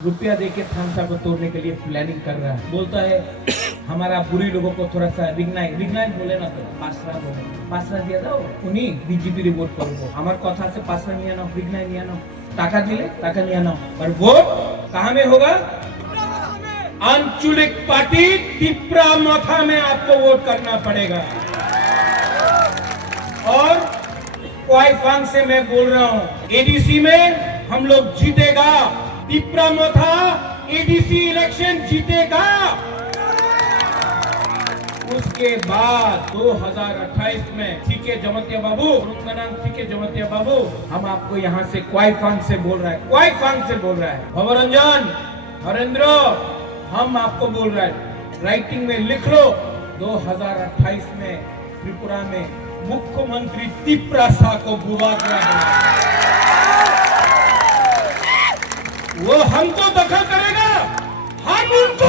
रुपया देके थानसा को तोड़ने के लिए प्लानिंग कर रहा है। बोलता है हमारा बुरी लोगों को थोड़ा सा रिग्नाइट बोले ना तो पासरा दिया जाओ उन्हीं बीजेपी रे वोट करबो আমার কথা আছে পাসরা নিয়ে নাও রিগনাই নিয়ে নাও টাকা দিলে টাকা নিয়ে নাও और वोट कहां में होगा आंचलिक पार्टी तिपरा माथा में आपको वोट करना पड़ेगा। और क्वाइफांग से मैं बोल रहा हूं एडीसी में हम लोग जीतेगा, तिपरा माथा एडीसी इलेक्शन जीतेगा। उसके बाद 2028 में सीके जमतिया बाबू सीके जमतिया बाबू हम आपको यहाँ से क्वाइफांग से बोल रहा है, क्वाइफांग से बोल रहा है भवरंजन हरेंद्र हम आपको बोल रहे हैं राइटिंग में लिख लो 2028 में त्रिपुरा में मुख्यमंत्री तिपरा शाह को बुला गया वो हमको दखल करेगा, हम उनको